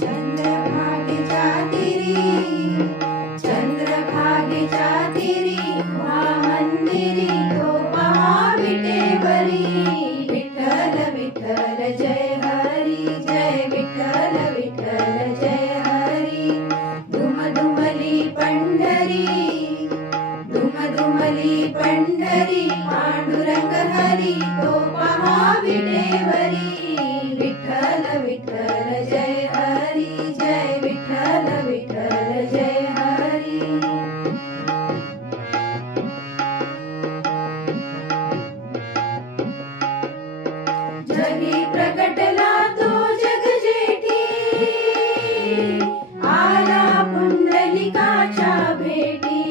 चंद्रभागेच्या तीरी उभा मंदिरी तो पहा विटेवरी विठ्ठल विठ्ठल जय हरी जय विठ्ठल विठ्ठल जय हरी दुमदुमली पंढरी पांडुरंग हरी तो पहा विटेवरी विठ्ठल विठ्ठल जय हरी जय विठ्ठल विठ्ठल जय हरी जगी प्रगटला तो जग जेठी आला पुंडलिकाच्या भेटी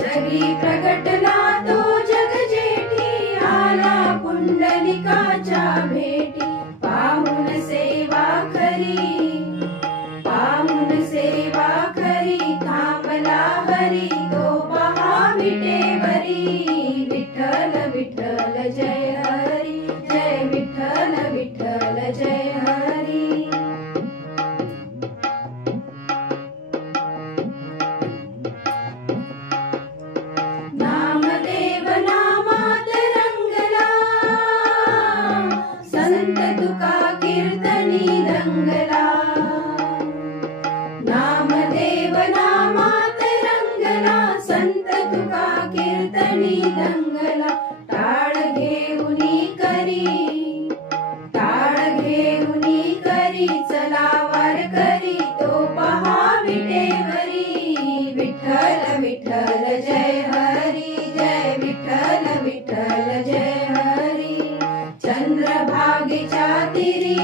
जगी प्रगटला तो जग जेठी आला पुंडलिकाच्या भेटी पाहून सेवा खरी थांबला हरी तो पहा विटेवरी विठ्ठल विठ्ठल जय हरी जय विठ्ठल विठ्ठल जय हरी नामदेव नामात रंगला संत तुका कीर्तनी रंगला नामदेव नामात रंगला संत तुका कीर्तनी रंगला टाळ घेऊनी करी चला वार करी तो पहा विटेवरी विठ्ठल विठ्ठल जय हरी जय विठ्ठल विठ्ठल जय हरी चंद्रभागेच्या तीरी